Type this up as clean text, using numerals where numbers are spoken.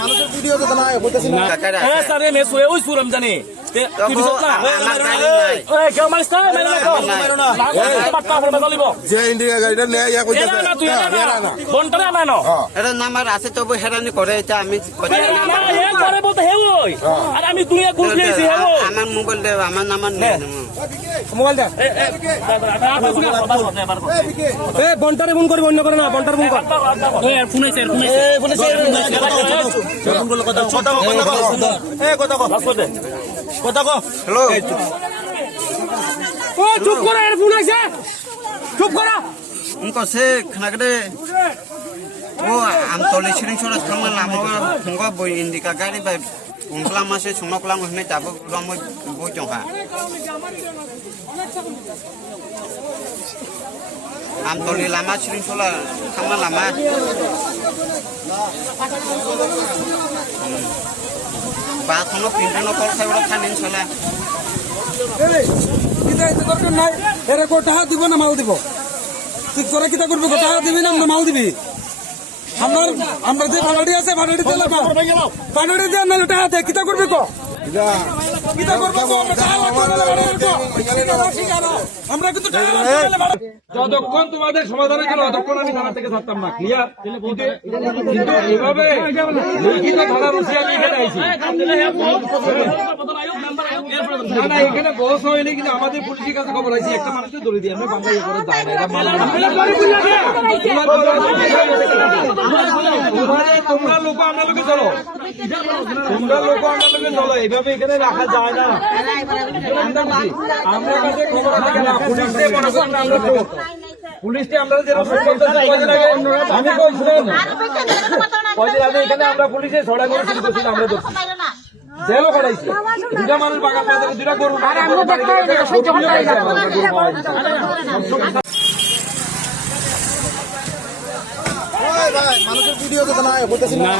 মানুষের ভিডিও তো না কইতাছি না হ্যাঁ স্যার এনে শুয়ে ওই সুরম জানি তে কি বিছত না ওই কেউ মারিস না মেরো না বাট্টা ফল বলিব যে ইন্ডিয়া গাড়িটা নে ইয়া কইতাছে এরা না তুই এরা না বন্টরে না না এটা নাম্বার আছে তবু হেরানি করে এটা আমি হে করে বলতে হে ওই আর আমি দুনিয়া গুল দিয়েছি হে ওই আমার মোবাইল দে আমার নাম্বার নেই মোবাইল দে এ বন্টারে ফোন করব অন্য করে না বন্টার ফোন কর ওই ফোন আইছে ফোন আইছে ফোন করলে কথা এ কথা কো কথা কো হ্যালো ও চুপ করো এর ফোন আইছে চুপ করো उनको से खनागदे वो आम तोले सिरिं छोरा थांना लामावा फंगा बय इंडिका गाड़ी बाय उंखला मासे संनकला मने दाबो रमय बय जंहा आम तोले लामा सिरिं छोरा थांना लामा बा थांनो पिन्नो कल खाइबरा खानिन छला কিতা এত দরকার নাই এরা কো টাকা দিব না মাল দিব তুই তোরা কিতা করবি কো টাকা দিবি না মাল দিবি আমরা যে ভাড়াটি আছে ভাড়াটি দিলে ভাড়াটি দিয়ে না টাকা দে কিতা করবি কো কিতা করবি কো আমরা টাকা লাগবে আমরা কিন্তু যতক্ষণ তোমাদের সমাধানের জন্য ততক্ষণ আমি থানা থেকে ছাড়তাম না ক্লিয়ার কিন্তু এভাবে লিখিত থানা রুসি আমি এখানে আইছি না না এখানে বস হয়নি কিন্তু আমাদের পুলিশের কাছে খবর আছে একটা মানুষকে ধরে দিয়ে আমরা বাংলা ইয়ে করে যায় না এটা তোমরা লোক আমরা লোকে চলো তোমরা লোক আমরা লোকে চলো এইভাবে এখানে রাখা যায় না আমরা কাছে খবর আছে না পুলিশে মনে করেন আমরা পুলিশকে আমরা যেরকম আমি কই শুনুন কয়দিন আগে এখানে আমরা পুলিশে ছড়া করে শুরু করছি আমরা দেখছি জেলও করাইছি দুটা মানুষ বাগান বাজারে দুটা গরু মানুষের ভিডিও তো না বলতেছি না